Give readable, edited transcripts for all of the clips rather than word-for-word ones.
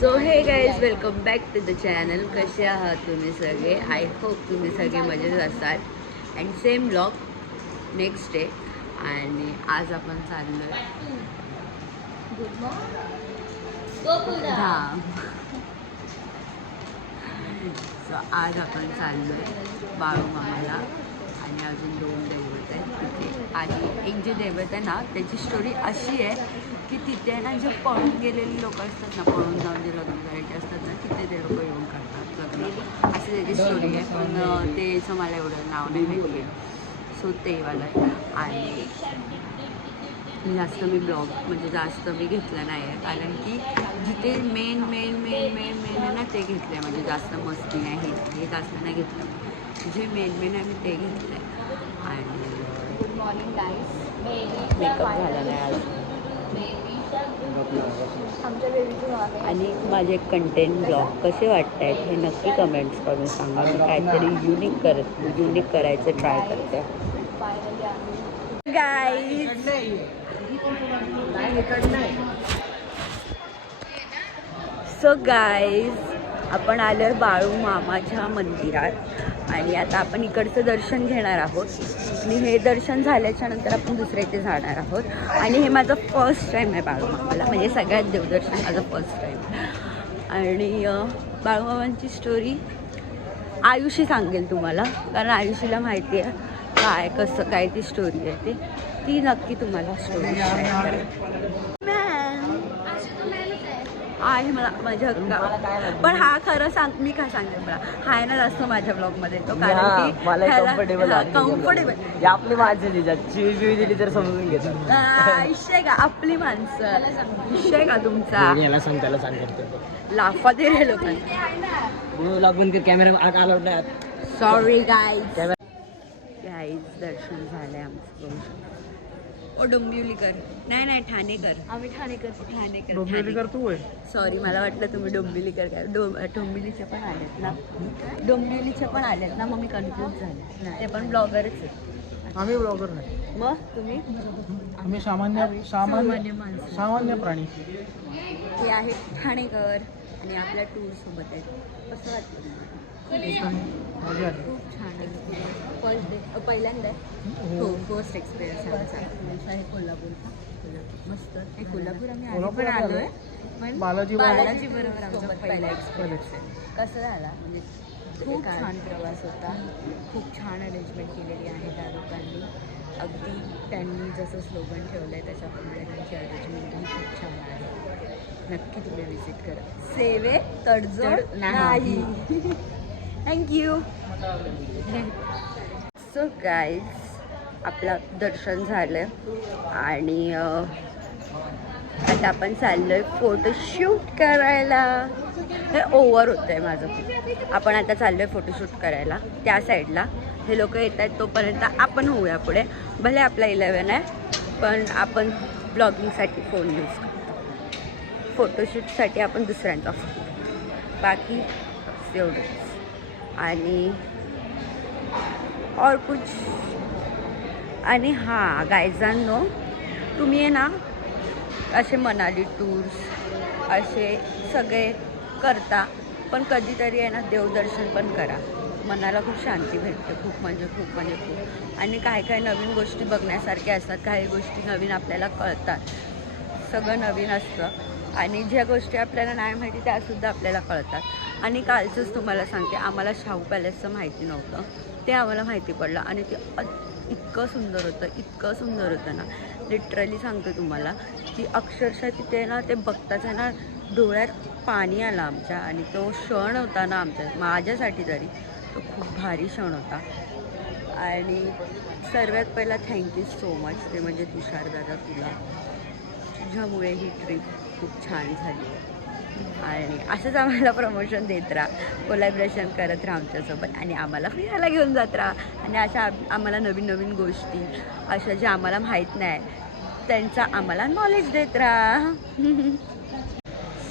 So hey guys welcome back to the channel. कसे आहात तुम्ही सगळे? आय होप तुम्ही सगळे मजेत असाल. And same blog next day. आणि आज आपण चाललो धाम. सो आज आपण चाललो बाळू मामाला. आणि अजून 2 दैवत आहेत तिथे. आणि एक जे दैवत आहे ना त्याची स्टोरी अशी आहे की तिथे ना जे पळून गेलेली लोक असतात ना, पळून जाऊन जे लग्न करायचे असतात ना, तिथे ते लोक येऊन करतात लग्न. अशी त्याची स्टोरी आहे. पण तेचं मला एवढं नाव नाही माहिती आहे. सो ते वाला आणि जास्त मी ब्लॉग म्हणजे जास्त मी घेतलं नाही आहे, कारण की जिथे मेन आहे ना ते घेतलं आहे. म्हणजे जास्त मस्ती नाही हे जास्त नाही घेतलं. जे मेन आहे मी ते घेतलं आहे. आणि गुड मॉर्निंग गाईज. मेकअप झाला नाही आज. आमच्या बेबीचं आणि माझे कंटेंट ब्लॉग कसे वाटत आहेत हे नक्की कमेंट्स करून सांगा. मी काहीतरी युनिक करायचं ट्राय करते. गाईज सो गाईज आपण आलो आहे बाळू मामाच्या मंदिरात. आणि आता आपण इकडचं दर्शन घेणार आहोत. आणि हे दर्शन झाल्याच्या नंतर आपण दुसऱ्या इथे जाणार आहोत. आणि हे माझं फर्स्ट टाईम आहे बाळू मामाला. म्हणजे सगळ्यात देवदर्शन माझं फर्स्ट टाईम. आणि बाळू मामांची स्टोरी आयुषी सांगेल तुम्हाला, कारण आयुषीला माहिती आहे काय कसं काय ती स्टोरी आहे. ती नक्की तुम्हाला स्टोरी शेअर करेल. आहे मला माझ्या पण हा खरं सांग मी काय सांगेल मला हा आहे ना जास्त माझ्या ब्लॉगमध्ये तो, कारण की कम्फर्टेबल आपली माणसं दिली तर समजून घेतात. विषय का आपली माणसं विषय का तुमचा याला सांग त्याला सांग करतो लाफा दे रे लोकांना. लागून कॅमेरा अलाउड नाही. Sorry guys. गाईज दर्शन झालंय आमचं. ओ डोंबिवलीकर नाही ठाणेकर. आम्ही ठाणेकर तू आहे. सॉरी मला वाटलं तुम्ही डोंबिवलीकर काय. डोंबिवलीचे पण आलेत ना, डोंबिवलीचे पण आलेत ना, मग मी कन्फ्यूज झाले. ते पण ब्लॉगरच आहेत. आम्ही ब्लॉगर नाही. मग तुम्ही? आम्ही सामान्य प्राणी. ते आहेत ठाणेकर आणि आपल्या टूर सोबत आहेत. कसं वाटतं? खूप छान आहे. फर्स्ट डे पहिल्यांदा हो फर्स्ट एक्सपिरियन्स आमचा आहे कोल्हापूरचा. मस्त आहे कोल्हापूर. आम्ही आधी पण आलो आहे, पण बालाजी बरोबर आमचा पहिला एक्सपिरियन्स आहे. कसं झाला म्हणजे खूप छान प्रवास होता. खूप छान अरेंजमेंट केलेली आहे त्या लोकांनी. अगदी त्यांनी जसं स्लोगन ठेवलं आहे त्याच्याप्रमाणे त्यांची अरेंजमेंटही खूप छान आहे. नक्की तुम्ही विजिट करा. सेवे तडजोड नाही. थँक्यू. सो गाईज आपलं दर्शन झालं आणि आता आपण चाललो आहे फोटोशूट करायला. हे ओव्हर होतं आहे माझं खूप. आपण आता चाललो आहे फोटोशूट करायला त्या साईडला. हे लोक येत आहेत तोपर्यंत आपण होऊया पुढे. भले आपला 11 आहे पण आपण ब्लॉगिंगसाठी फोन यूज करतो. फोटोशूटसाठी आपण दुसऱ्यांचा फोन. बाकी एवढंच. आणि और कुछ. आणि हां गायजांनो तुम्ही आहे ना असे मनाली टूर्स असे सगळे करता, पण कधीतरी आहे ना देवदर्शन पण करा. मनाला खूप शांती भेटते. खूप म्हणजे खूप. आणि काही नवीन गोष्टी बघण्यासारख्या असतात. काही गोष्टी नवीन आपल्याला कळतात. सगळं नवीन असतं आणि ज्या गोष्टी आपल्याला नाही माहिती त्यासुद्धा आपल्याला कळतात. आणि कालचंच तुम्हाला सांगते, आम्हाला शाहू पॅलेसचं माहिती नव्हतं, ते आम्हाला माहिती पडलं. आणि ते इतकं सुंदर होतं ना, लिटरली सांगते तुम्हाला की अक्षरशः तिथे ना ते बघताच आहे ना डोळ्यात पाणी आलं आमच्या. आणि तो क्षण होता ना माझ्यासाठी तरी तो खूप भारी क्षण होता. आणि सर्वात पहिला थँक्यू सो मच ते म्हणजे तुषार दादा तुला. तुझ्यामुळे ही ट्रिप खूप छान झाली. आणि असंच आम्हाला प्रमोशन देत राहा, कोलॅबरेशन करत राहा आमच्यासोबत. आणि आम्हाला फिरायला घेऊन जात राहा. आणि अशा आम्हाला नवीन गोष्टी अशा ज्या आम्हाला माहीत नाही त्यांचा आम्हाला नॉलेज देत राहा.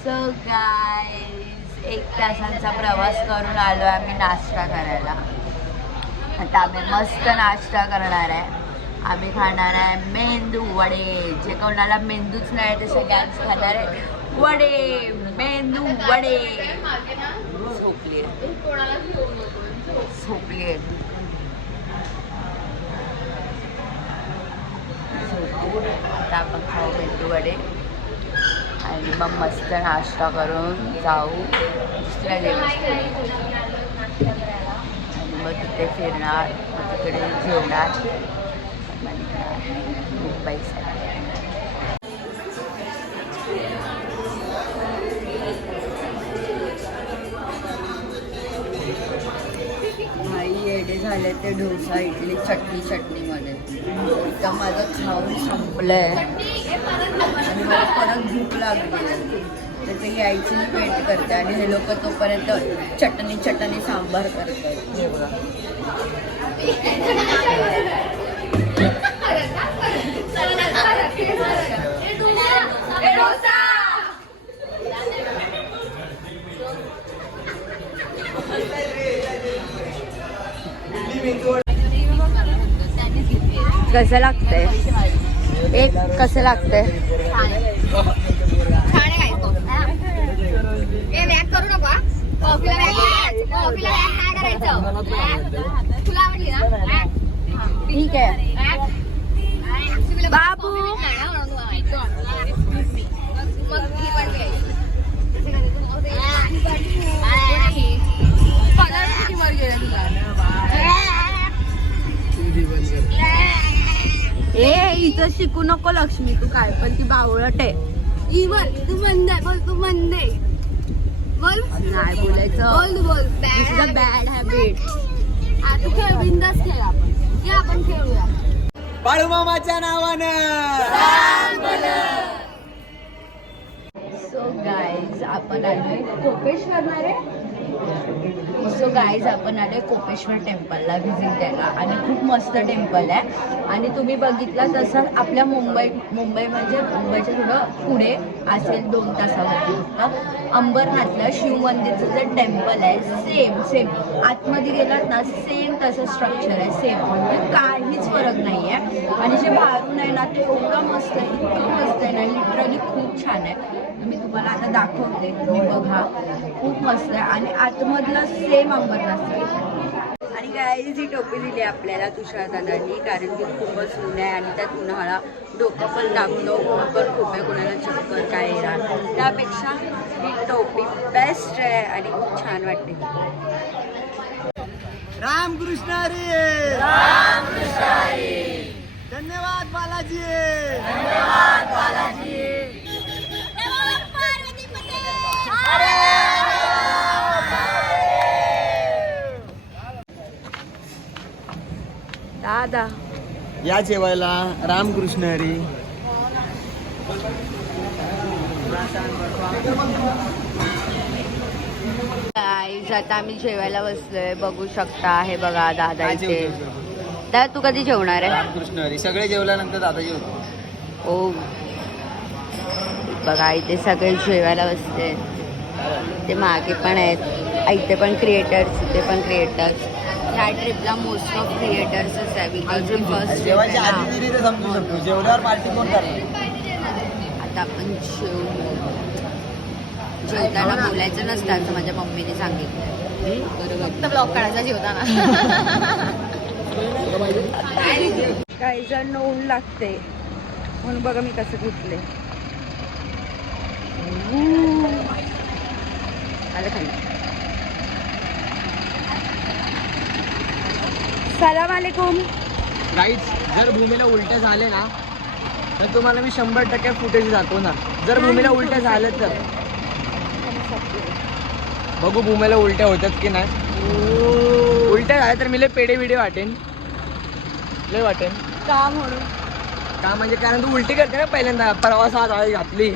सो गाईज 1 तासांचा प्रवास करून आलो आम्ही नाश्ता करायला. आता आम्ही मस्त नाश्ता करणार आहे. आम्ही खाणार आहे मेंदू वडे. जे कोणाला मेंदूच नाही ते सगळ्यांच खाणार आहे वडे. मेंदू वडे. झोपली झोपली आता आपण खाऊ मेंदू वडे आणि मग मस्त नाश्ता करून जाऊ दुसऱ्या देवस्थानी आणि मग तिथे फिरणार, मग तिकडे जेवणार, मुंबईसाठी. भाई येडे झाले ते डोसा इडली चटणीमध्ये. तर माझं खाऊन संपलंय आणि मला परत भूक लागली. त्याचे यायची मी वेट करते आणि हे लोक तोपर्यंत चटणी सांबार करतात. हे बघा कसं लागतंय, एक कसं लागतंय. करू नको कॉफीला तुला आवडली ना. ठीक आहे बाबू. मग ही पण ए इथं शिकू नको लक्ष्मी, तू काय पण ती बावळट आहे. तू मंद आहे, बोल तू मंद आहे, बोल नाही बोलायचं, बोल बॅड हॅबिट. तू खेळ, बिंदास खेळ, आपण खेळूया बाळूमामाच्या नावानं. सो गाईज आपण आलोय कोपेश्वर रे. सो गाईज आपण आलोय कोपेश्वर टेम्पलला व्हिजिट द्यायला आणि खूप मस्त टेम्पल आहे. आणि तुम्ही बघितलं तसं आपल्या मुंबई म्हणजे मुंबईच्या थोडं पुढे असेल 2 तासावरती फक्त अंबरनाथला शिव मंदिरचं जे टेम्पल आहे सेम आतमध्ये गेलात ना सेम तसं स्ट्रक्चर आहे, सेम म्हणजे काहीच फरक नाही आहे. आणि जे बाहेरून आहे ना ते एवढं मस्त आहे, इतकं मस्त आहे ना, लिटरली खूप छान आहे. मी तुम्हाला आता दाखवते, तुम्ही बघा, खूप मस्त आहे. आणि आतमधलं सेम अंबरनाथ आहे. आणि गाईज ही टोपी दिली आपल्याला तुषार दादांनी, कारण की खूपच ऊन आहे आणि त्यात उन्हाळा डोकं पण लागतो, ऊन पण खूप आहे, कोणाला चक्कर काय येणार, त्यापेक्षा ही टोपी बेस्ट आहे आणि खूप छान वाटते. रामकृष्ण हरी. धन्यवाद बालाजी. दादा या जेवायला. रामकृष्ण हरी. गाईज आता आम्ही जेवायला बसलोय, बघू शकता. हे बघा दादा इथे. दादा तू कधी जेवणार आहे? रामकृष्ण हरी. सगळे जेवल्यानंतर दादा जेवतो. ओ बघा इथे सगळे जेवायला बसले. ते मागे पण आहेत, इथे पण क्रिएटर्स, इथे पण क्रिएटर्स. ह्या ट्रिपला मोस्ट ऑफ क्रिएटर्सच आहे, बिकॉज फर्स्ट जेवायच्या आधी दिली तर समजू शकतो, जेवल्यावर पार्टी कोण करणार. आता आपण जेवताना बोलायचं नसतं असं माझ्या मम्मीने सांगितलं. फक्त ब्लॉग काढायचा जेवताना. काही जण ऊन लागते म्हणून बघा मी कसं घेतले. आलं खाली. सलाम वालेकुम. गाईज जर भूमीला उलट्या झाले ना तर तुम्हाला मी 100% फुटेज जातो ना. जर भूमीला उलट्या झाल्या तर बघू भूमीला उलट्या होतात की नाही. उलट्या झाल्या तर मी लय पेढे विडे वाटेन, लय वाटेन. का म्हणून? का म्हणजे कारण तू उलटी करते ना पहिल्यांदा, प्रवासात आळी घातली.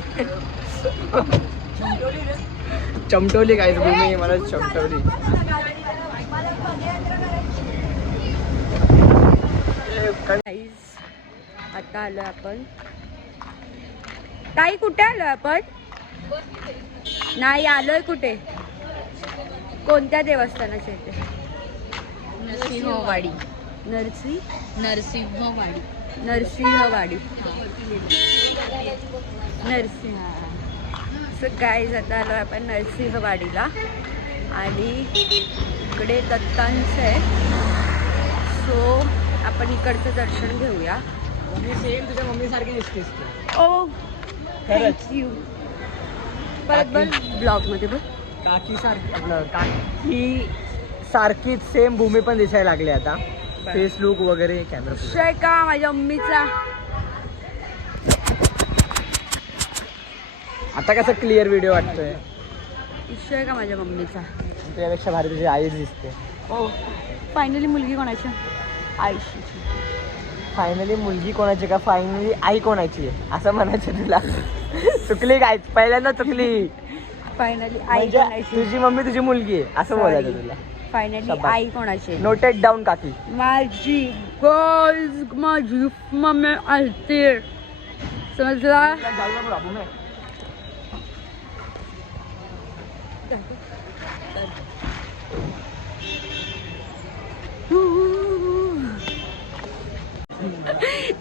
चमटवली काय भूमी मला चमटवली. आता आलोय आपण. ताई कुठे आलोय आपण? नाही आलोय कुठे? कोणत्या देवस्थानाच्या इथे? नरसिंहवाडी. नरसिंहवाडी. सो गाईज आता आलो आपण नरसिंहवाडीला आणि इकडे दत्तांचं आहे. सो आपण इकडचं दर्शन घेऊया. मम्मी सेम तुझ्या मम्मी सारखी दिसतेस तू. ओ खरंच. थँक्यू. परत बघ ब्लॉगमध्ये बघ. काकी सारखी आपलं काकी सारखीच सेम भूमी पण दिसायला लागली आता. फेस लुक वगैरे कॅमेरा. विषय का माझ्या मम्मीचा. आता कसं क्लिअर व्हिडिओ वाटतोय. विषय का माझ्या मम्मीचा. त्यापेक्षा भारी तुझी आई दिसते. हो फायनली मुलगी कोणाची. आयुषीची. फायनली मुलगी कोणाची का फायनली आई कोणाची आहे असं म्हणायचं तुला. चुकली काय पहिल्यांदा चुकली. फायनली आई म्हणजे कोणाची. तुझी मम्मी तुझी मुलगी आहे असं बोलायचं तुला. फायनली शाबास. आई कोणाची. नोटेड डाऊन काकी. माझी गर्ल्स माझी मम्मी आलते समजला.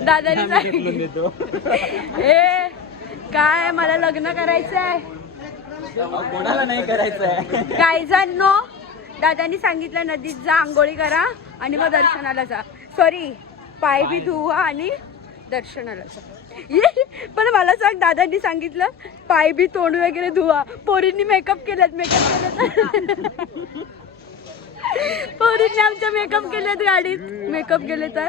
दादानी सांगितलं ए काय मला लग्न करायचंय. कोणाला नाही करायचंय. काही जण नो दादानी सांगितलं नदीत जा आंघोळी करा आणि मग दर्शनाला जा. सॉरी पाय बी धुवा आणि दर्शनाला जा. पण मला सांग दादांनी सांगितलं पाय बी तोंड वगैरे धुवा. पोरींनी मेकअप केलेत पोरींनी आमच्या मेकअप केलेत गाडीत. मेकअप केले तर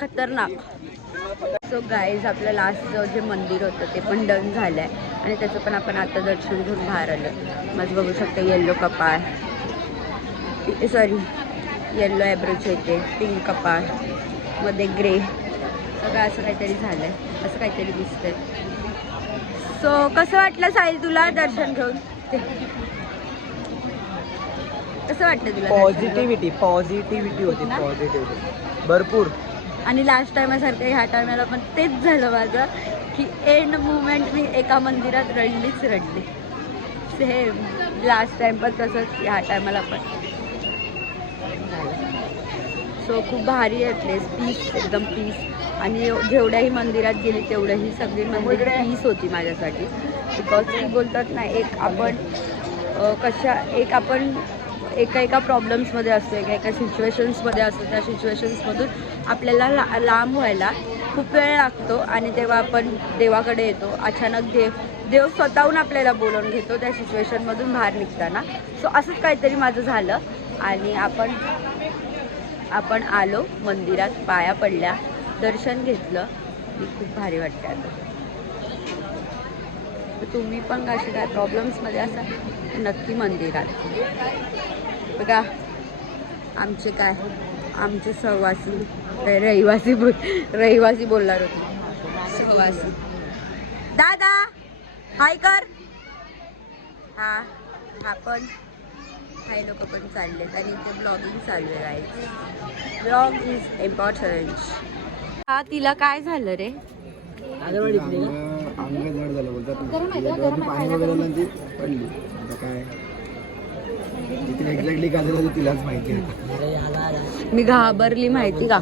खतरनाक. सो गाईज आपलं लास्ट जे मंदिर होतं ते पण डन झालं आहे आणि त्याचं पण आपण आता दर्शन घेऊन बाहेर आलं. माझं बघू शकता येल्लो कपाळ सॉरी येल्लो ॲब्रोचे येते पिंक कपाळ मध्ये ग्रे सगळं असं काहीतरी झालं आहे. असं काहीतरी दिसतंय. सो कसं वाटलं साहिल तुला दर्शन घेऊन. कसं वाटलं तुला. पॉझिटिव्हिटी होती. पॉझिटिव्हिटी भरपूर. आणि लास्ट टायमासारखं ह्या टायमाला पण तेच झालं माझं की एंड मुवमेंट मी एका मंदिरात रडले. सेम लास्ट टाइम पण तसंच ह्या टायमाला पण झालं. सो खूप भारी आहे प्लेस. पीस एकदम पीस. आणि जेवढ्याही मंदिरात गेली तेवढ्याही सगळी मंदिर पीस होती माझ्यासाठी. बिकॉज ती बोलतात ना एक आपण एका प्रॉब्लेम्समध्ये असतो एका सिच्युएशन्समध्ये असतो. त्या सिच्युएशन्समधून आपल्याला लांब व्हायला खूप वेळ लागतो आणि तेव्हा आपण देवाकडे येतो. अचानक देव स्वतःहून आपल्याला बोलवून घेतो त्या सिच्युएशनमधून बाहेर निघताना. सो असंच काहीतरी माझं झालं आणि आपण आलो मंदिरात. पाया पडल्या दर्शन घेतलं. खूप भारी वाटतं. आता तुम्ही पण असे काय प्रॉब्लेम्समध्ये असाल नक्की मंदिरात बघा. आमचे सहवासी रहिवासी बोलणार होते. सहवासी दादा हाय कर. हा पण काही लोक पण चाललेत आणि इथे ब्लॉगिंग चालू आहे. Guys blog is important. हा तिला काय झालं रे. अंग जड झालं बोलतात. पाणी वगैरे पडली. आता काय एक्झॅक्टली काय झालं तिलाच माहिती आहे. मी घाबरली माहिती का.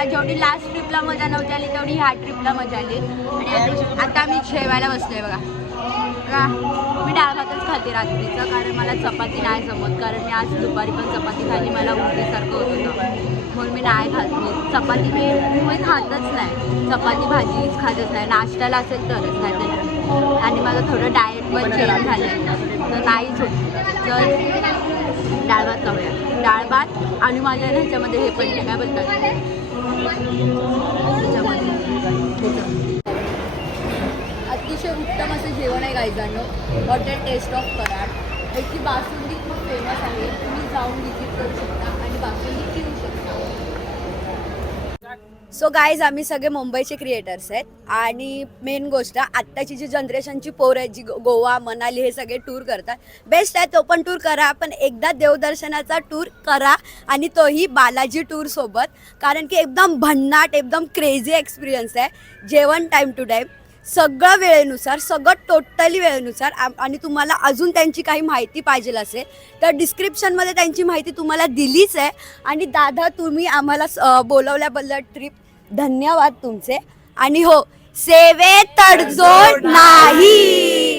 ना जेवढी लास्ट ट्रिपला मजा नव्हती आली तेवढी ह्या ट्रिपला मजा आली. आणि आता मी जेवायला बसले बघा. मी डाळ भातच खाते रात्रीचं, कारण मला चपाती नाही जमत. कारण मी आज दुपारी पण चपाती खाल्ली, मला उलटीसारखं होत होतं म्हणून मी नाही खात. मी चपाती मी खातच नाही, चपाती भाजीच खातच नाही. नाश्त्याला असेल तरच, नाही तर नाही. आणि माझं थोडं डाएट पण चेंज झालं आहे तर नाहीच होत. तर डाळ भात खाऊया, डाळ भात. आणि माझ्या ह्याच्यामध्ये हे पडले काय बोलतात अतिशय उत्तम असं जेवण आहे गाईजांनो. Hotel taste of Karad. याची बासुंदी खूप फेमस आहे, तुम्ही जाऊन विजिट करू शकता आणि बासुंदी पिऊ शकता. सो गाईज आम्ही सगळे मुंबईचे क्रिएटर्स आहेत. आणि मेन गोष्ट आत्ताची जी जनरेशनची पोरं आहेत जी गोवा मनाली हे सगळे टूर करतात, बेस्ट आहे तो पण टूर करा. पण एकदा देवदर्शनाचा टूर करा आणि तोही बालाजी टूर सोबत, कारण की एकदम भन्नाट एकदम क्रेझी एक्सपिरियन्स आहे. जेवण टाईम टू टाईम, सगळं वेळेनुसार, सगळं टोटली वेळेनुसार. आणि तुम्हाला अजून त्यांची काही माहिती पाहिजे असेल तर डिस्क्रिप्शनमध्ये त्यांची माहिती तुम्हाला दिलीच आहे. आणि दादा तुम्ही आम्हाला बोलवल्याबद्दल ट्रिप धन्यवाद तुमचे. आणि हो, सेवेत तडजोड नाही.